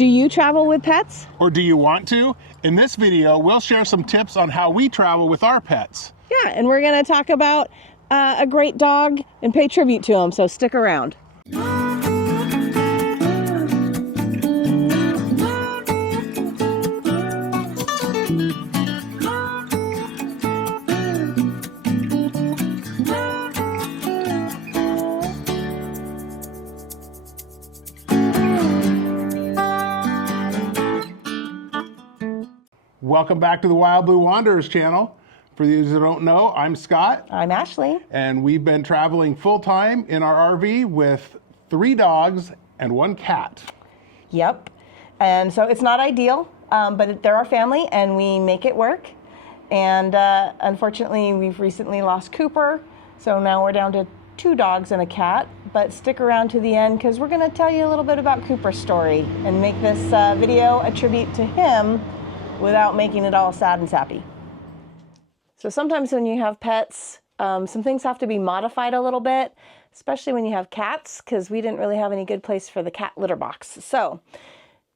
Do you travel with pets? Or do you want to? In this video, we'll share some tips on how we travel with our pets. Yeah, and we're going to talk about a great dog and pay tribute to him, so stick around. Welcome back to the Wild Blue Wanderers channel. For those who don't know, I'm Scott. I'm Ashley. And we've been traveling full-time in our RV with 3 dogs and 1 cat. Yep. And so it's not ideal, but they're our family and we make it work. And unfortunately, we've recently lost Cooper. So now we're down to 2 dogs and a cat. But stick around to the end because we're going to tell you a little bit about Cooper's story and make this video a tribute to him without making it all sad and sappy. So sometimes when you have pets, some things have to be modified a little bit, especially when you have cats, because we didn't really have any good place for the cat litter box. So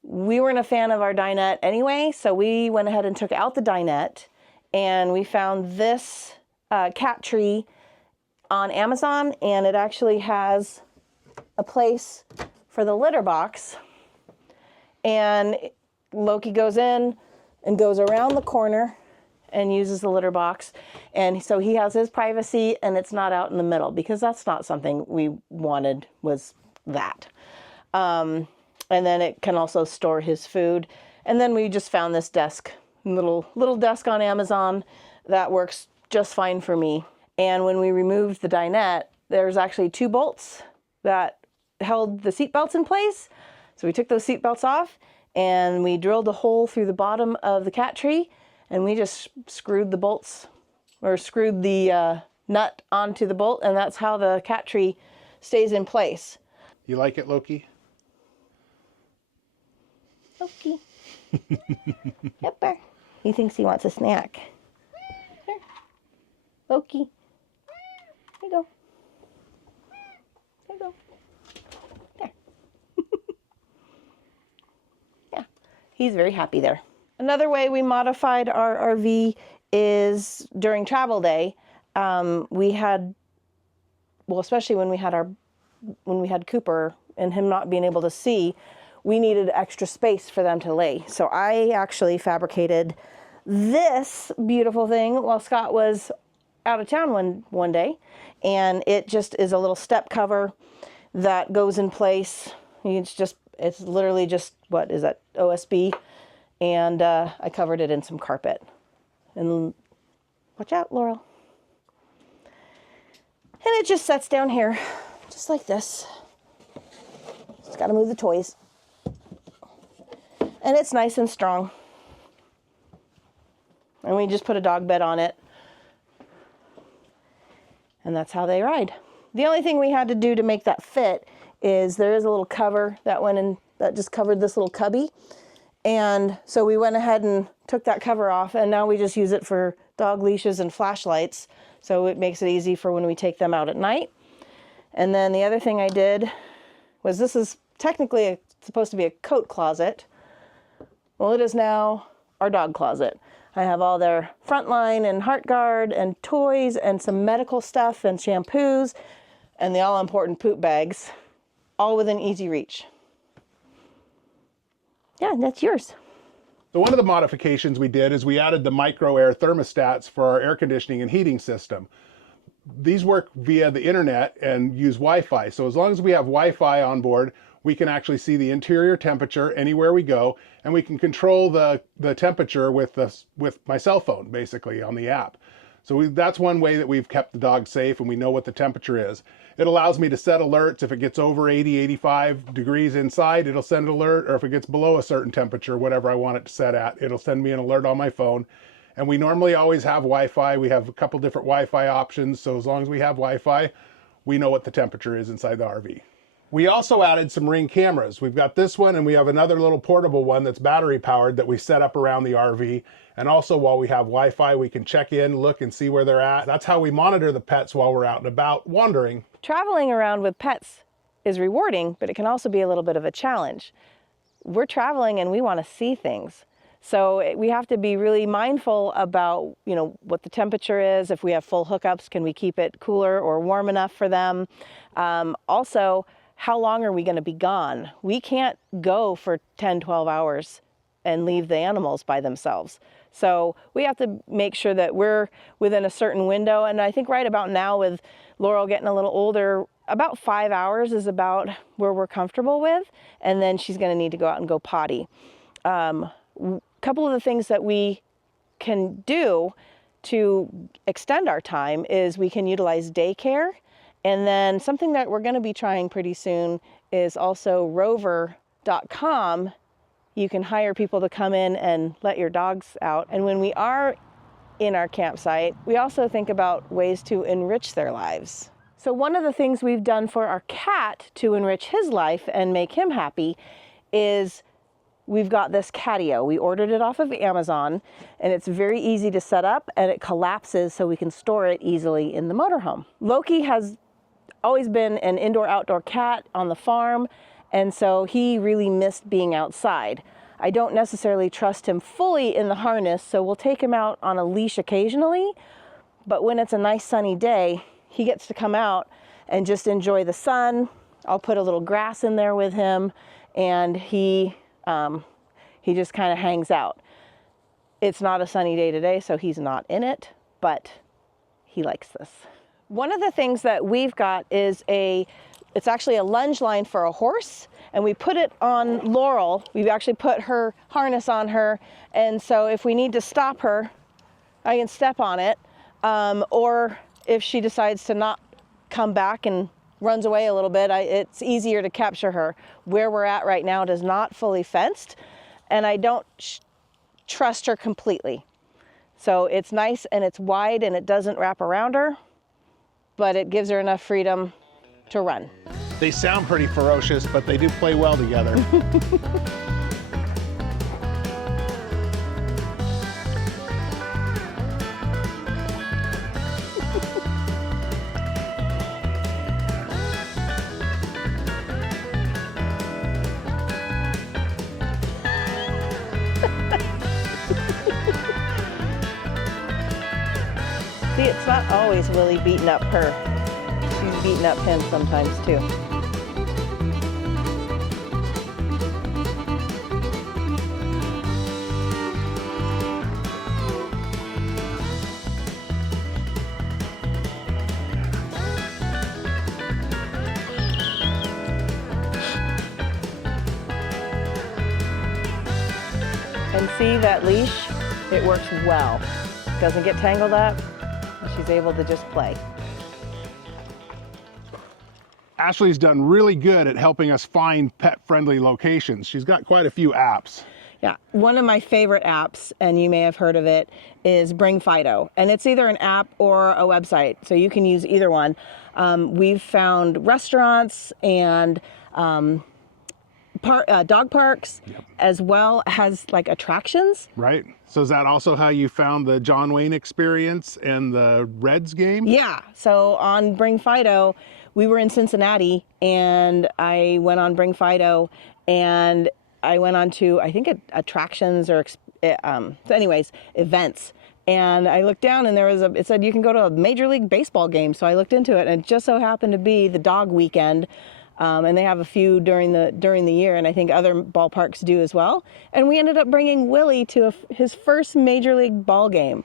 we weren't a fan of our dinette anyway, so we went ahead and took out the dinette, and we found this cat tree on Amazon, and it actually has a place for the litter box. And Loki goes in and goes around the corner and uses the litter box. And so he has his privacy and it's not out in the middle because that's not something we wanted, was that. And then it can also store his food. And then we just found this desk, little desk on Amazon that works just fine for me. And when we removed the dinette, there's actually 2 bolts that held the seat belts in place. So we took those seat belts off and we drilled a hole through the bottom of the cat tree and we just screwed the bolts, or screwed the nut onto the bolt, and that's how the cat tree stays in place. You like it, Loki? Loki. Yep. He thinks he wants a snack. Here. Loki. Here you go. Here you go. There. Yeah. He's very happy there. Another way we modified our RV is during travel day. We had, well, especially when we had Cooper and him not being able to see, we needed extra space for them to lay. So I actually fabricated this beautiful thing while Scott was out of town one day, and it just is a little step cover that goes in place. It's literally just, what is that, OSB? And I covered it in some carpet. And watch out, Laurel. And it just sets down here, just like this. Just gotta move the toys. And it's nice and strong. And we just put a dog bed on it. And that's how they ride. The only thing we had to do to make that fit is there is a little cover that went in, that just covered this little cubby. And so we went ahead and took that cover off, and now we just use it for dog leashes and flashlights. So it makes it easy for when we take them out at night. And then the other thing I did was, this is technically supposed to be a coat closet. Well, it is now our dog closet. I have all their Frontline and HeartGuard and toys and some medical stuff and shampoos and the all-important poop bags, all within easy reach. Yeah, that's yours. So one of the modifications we did is we added the micro air thermostats for our air conditioning and heating system. These work via the internet and use Wi-Fi. So as long as we have Wi-Fi on board, we can actually see the interior temperature anywhere we go, and we can control the temperature with my cell phone, basically, on the app. So that's one way that we've kept the dog safe, and we know what the temperature is. It allows me to set alerts. If it gets over 80, 85 degrees inside, it'll send an alert, or if it gets below a certain temperature, whatever I want it to set at, it'll send me an alert on my phone. And we normally always have Wi-Fi. We have a couple different Wi-Fi options, so as long as we have Wi-Fi, we know what the temperature is inside the RV. We also added some Ring cameras. We've got this one, and we have another little portable one that's battery powered that we set up around the RV. And also, while we have Wi-Fi, we can check in, look, and see where they're at. That's how we monitor the pets while we're out and about wandering. Traveling around with pets is rewarding, but it can also be a little bit of a challenge. we're traveling and we want to see things. So we have to be really mindful about, you know, what the temperature is. If we have full hookups, can we keep it cooler or warm enough for them? Also, how long are we going to be gone? We can't go for 10, 12 hours and leave the animals by themselves. So we have to make sure that we're within a certain window. And I think right about now, with Laurel getting a little older, about 5 hours is about where we're comfortable with. And then she's going to need to go out and go potty. Couple of the things that we can do to extend our time is we can utilize daycare. And then something that we're going to be trying pretty soon is also rover.com. You can hire people to come in and let your dogs out. And when we are in our campsite, we also think about ways to enrich their lives. So one of the things we've done for our cat to enrich his life and make him happy is we've got this catio. We ordered it off of Amazon, and it's very easy to set up, and it collapses so we can store it easily in the motorhome. Loki has always been an indoor-outdoor cat on the farm, and so he really missed being outside. I don't necessarily trust him fully in the harness, so we'll take him out on a leash occasionally, but when it's a nice sunny day, he gets to come out and just enjoy the sun. I'll put a little grass in there with him, and he just kind of hangs out. It's not a sunny day today, so he's not in it, but he likes this. One of the things that we've got is it's actually a lunge line for a horse, and we put it on Laurel. We've actually put her harness on her, and so if we need to stop her, I can step on it, or if she decides to not come back and runs away a little bit, it's easier to capture her. Where we're at right now is not fully fenced, and I don't trust her completely. So it's nice and it's wide and it doesn't wrap around her, but it gives her enough freedom to run. They sound pretty ferocious, but they do play well together. See, it's not always Willie beating up her. She's beating up him sometimes too. And see that leash? It works well. Doesn't get tangled up. She's able to just play. Ashley's done really good at helping us find pet-friendly locations. She's got quite a few apps. Yeah, one of my favorite apps, and you may have heard of it, is Bring Fido. And it's either an app or a website, so you can use either one. We've found restaurants and dog parks, Yep. as well as like attractions. Right. So is that also how you found the John Wayne experience and the Reds game? Yeah. So on Bring Fido, we were in Cincinnati, and I went on Bring Fido, and I went on to, I think, attractions or anyways, events. And I looked down, and it said you can go to a Major League Baseball game. So I looked into it, and it just so happened to be the dog weekend. And they have a few during the year, and I think other ballparks do as well. And we ended up bringing Willie to his first Major League ball game.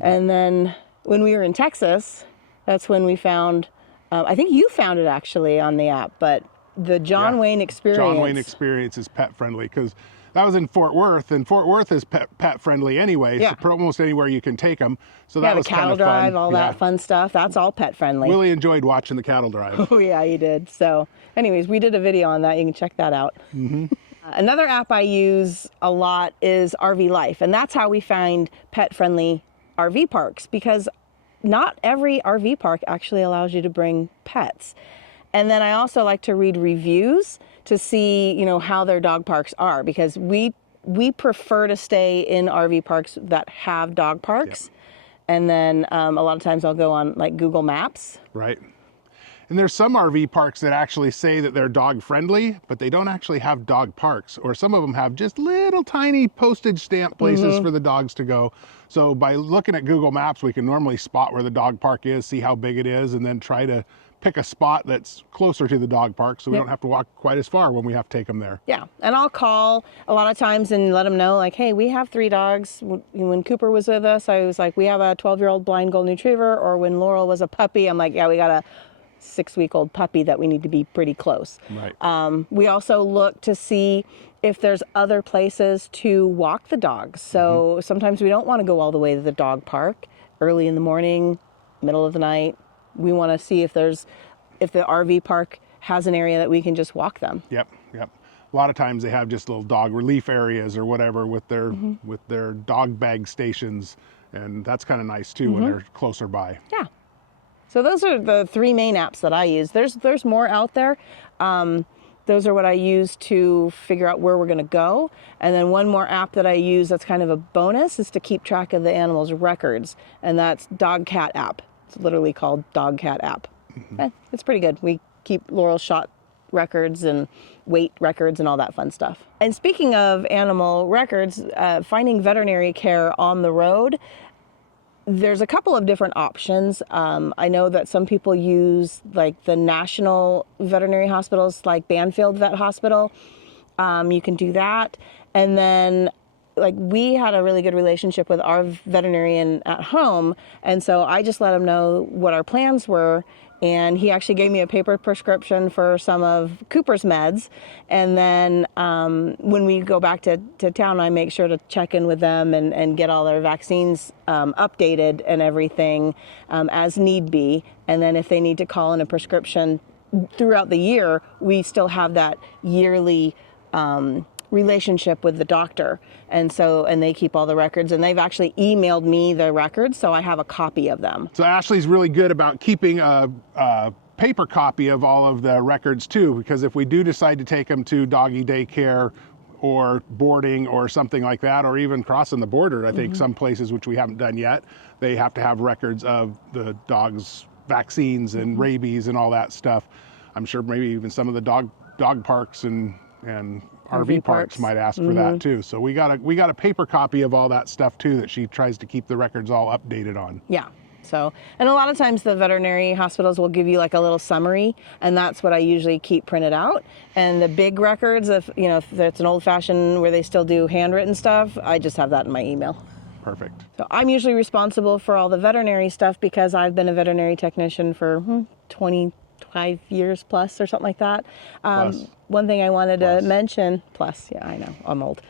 And then when we were in Texas, that's when we found, I think you found it actually on the app, but the John Wayne experience. John Wayne experience is pet friendly, because that was in Fort Worth, and Fort Worth is pet friendly anyway. Yeah. So almost anywhere you can take them. So that was the cattle kind of fun. drive, all that fun stuff. That's all pet friendly. Willie enjoyed watching the cattle drive. Oh yeah, he did. So anyways, we did a video on that. You can check that out. Mm-hmm. Another app I use a lot is RV Life, and that's how we find pet-friendly RV parks, because not every RV park actually allows you to bring pets. And then I also like to read reviews to see, you know, how their dog parks are, because we prefer to stay in RV parks that have dog parks. Yep. And then a lot of times I'll go on like Google Maps. Right. And there's some RV parks that actually say that they're dog friendly, but they don't actually have dog parks, or some of them have just little tiny postage stamp places for the dogs to go. So by looking at Google Maps, we can normally spot where the dog park is, see how big it is, and then try to pick a spot that's closer to the dog park so we don't have to walk quite as far when we have to take them there. Yeah, and I'll call a lot of times and let them know, like, hey, we have 3 dogs. When Cooper was with us, I was like, we have a 12-year-old blind golden retriever, or when Laurel was a puppy, I'm like, yeah, we got a 6-week-old puppy that we need to be pretty close. Right. We also look to see if there's other places to walk the dogs. So sometimes we don't want to go all the way to the dog park early in the morning, middle of the night. We want to see if the RV park has an area that we can just walk them. Yep. A lot of times they have just little dog relief areas or whatever with their dog bag stations, and that's kind of nice too when they're closer by. Yeah. So those are the 3 main apps that I use. There's more out there. Those are what I use to figure out where we're going to go. And then one more app that I use that's kind of a bonus is to keep track of the animals' records, and that's Dog Cat app. It's literally called Dog Cat app. It's pretty good. We keep Laurel shot records and weight records and all that fun stuff. And speaking of animal records, finding veterinary care on the road, there's a couple of different options. I know that some people use like the national veterinary hospitals, like Banfield Vet Hospital. You can do that. And then like we had a really good relationship with our veterinarian at home. And so I just let him know what our plans were. And he actually gave me a paper prescription for some of Cooper's meds. And then when we go back to town, I make sure to check in with them and get all their vaccines updated and everything as need be. And then if they need to call in a prescription throughout the year, we still have that yearly relationship with the doctor. And they keep all the records, and they've actually emailed me the records, so I have a copy of them. So Ashley's really good about keeping a paper copy of all of the records too, because if we do decide to take them to doggy daycare or boarding or something like that, or even crossing the border, I think some places, which we haven't done yet, they have to have records of the dog's vaccines and rabies and all that stuff. I'm sure maybe even some of the dog parks and RV parks might ask for that too. So we got a paper copy of all that stuff too that she tries to keep the records all updated on. Yeah. So, and a lot of times the veterinary hospitals will give you like a little summary, and that's what I usually keep printed out. And the big records, if it's an old fashioned where they still do handwritten stuff, I just have that in my email. Perfect. So I'm usually responsible for all the veterinary stuff because I've been a veterinary technician for 25 years plus or something like that. One thing I wanted to mention, yeah, I know, I'm old.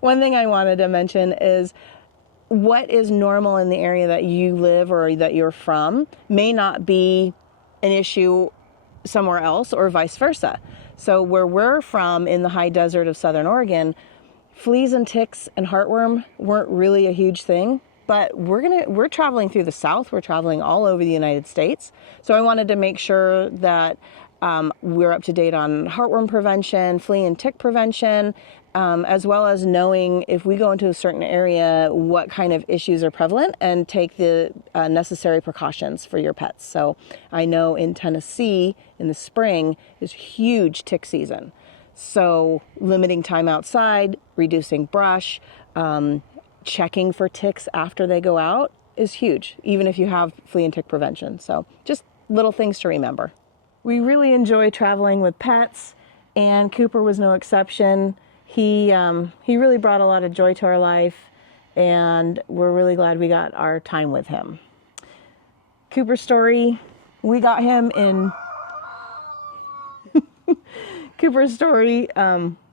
One thing I wanted to mention is what is normal in the area that you live or that you're from may not be an issue somewhere else or vice versa. So where we're from in the high desert of Southern Oregon, fleas and ticks and heartworm weren't really a huge thing. But we're traveling through the South. We're traveling all over the United States. So I wanted to make sure that we're up to date on heartworm prevention, flea and tick prevention, as well as knowing if we go into a certain area, what kind of issues are prevalent, and take the necessary precautions for your pets. So I know in Tennessee in the spring is huge tick season. So limiting time outside, reducing brush, checking for ticks after they go out is huge, even if you have flea and tick prevention. So just little things to remember. We really enjoy traveling with pets, and Cooper was no exception. He really brought a lot of joy to our life, and we're really glad we got our time with him. Cooper's story, we got him in Cooper's story,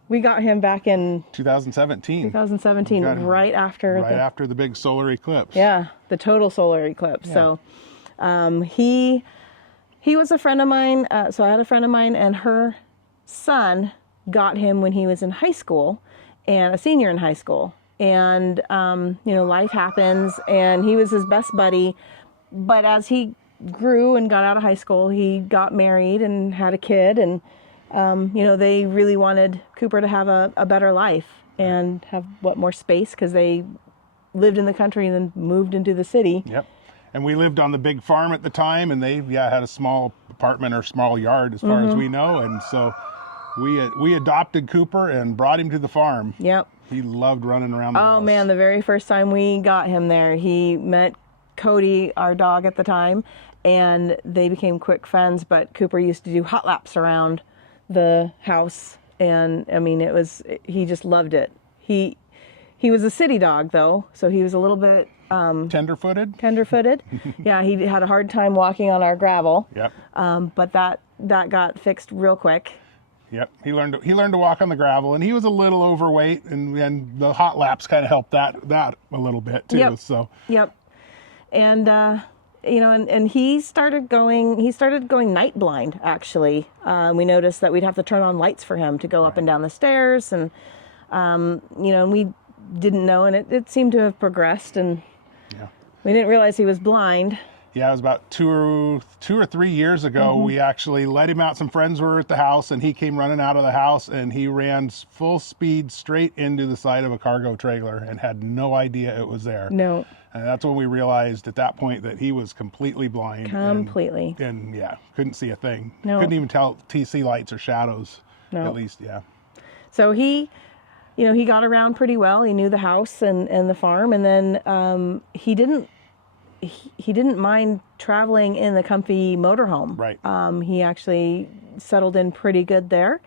we got him back in 2017. Right after the big solar eclipse. Yeah, the total solar eclipse. Yeah. So he was a friend of mine. So I had a friend of mine, and her son got him when he was in high school, and a senior in high school. And life happens, and he was his best buddy. But as he grew and got out of high school, he got married and had a kid, and they really wanted Cooper to have a better life and have more space, because they lived in the country and then moved into the city. Yep. And we lived on the big farm at the time, and they had a small apartment or small yard as far as we know. And so we adopted Cooper and brought him to the farm. Yep. He loved running around the house. Oh man, the very first time we got him there, he met Cody, our dog at the time, and they became quick friends. But Cooper used to do hot laps around the house, and I mean, he just loved it. He was a city dog though, so he was a little bit Tender-footed. Yeah, he had a hard time walking on our gravel. Yep. But that got fixed real quick. Yep. He learned to walk on the gravel, and he was a little overweight, and the hot laps kind of helped that a little bit too. Yep. So. Yep. And and he started going night blind actually. We noticed that we'd have to turn on lights for him to go up and down the stairs, and and we didn't know, and it seemed to have progressed, and we didn't realize he was blind. Yeah, it was about two or 3 years ago. We actually let him out. Some friends were at the house, and he came running out of the house, and he ran full speed straight into the side of a cargo trailer and had no idea it was there. No. And that's when we realized at that point that he was completely blind. Completely. And couldn't see a thing. No. Couldn't even tell TC lights or shadows. No. At least, yeah. So he got around pretty well. He knew the house and the farm, and then he didn't mind traveling in the comfy motorhome. Right. He actually settled in pretty good there.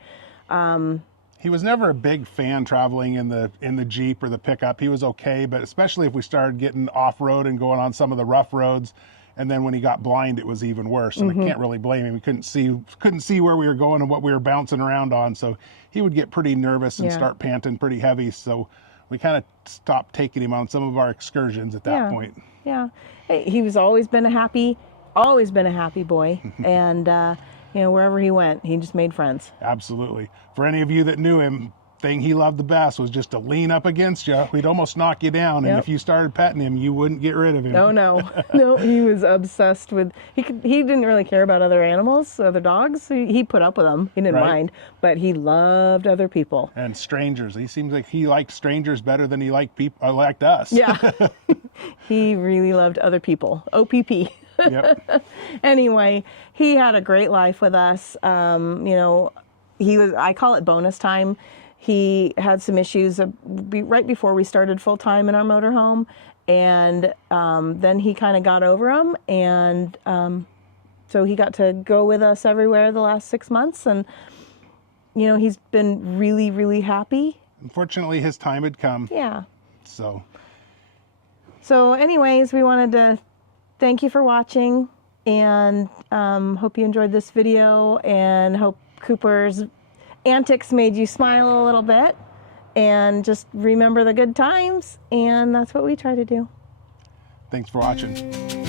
He was never a big fan traveling in the Jeep or the pickup. He was okay, but especially if we started getting off-road and going on some of the rough roads, and then when he got blind, it was even worse. And I can't really blame him. We couldn't see where we were going and what we were bouncing around on, so he would get pretty nervous and start panting pretty heavy. So we kind of stopped taking him on some of our excursions at that point. Yeah, he was always been a happy boy, and wherever he went, he just made friends. Absolutely. For any of you that knew him, thing he loved the best was just to lean up against you. We'd almost knock you down, and if you started petting him, you wouldn't get rid of him. Oh no, he was obsessed with. He didn't really care about other animals, other dogs. He put up with them. He didn't mind, but he loved other people and strangers. He seems like he liked strangers better than he liked us. Yeah, he really loved other people. OPP. Yep. Anyway, he had a great life with us. I call it bonus time. He had some issues right before we started full time in our motorhome, and then he kind of got over them, and so he got to go with us everywhere the last 6 months, and he's been really, really happy. Unfortunately, his time had come. Yeah. So anyways, we wanted to thank you for watching, and hope you enjoyed this video, and hope Cooper's antics made you smile a little bit, and just remember the good times, and that's what we try to do. Thanks for watching.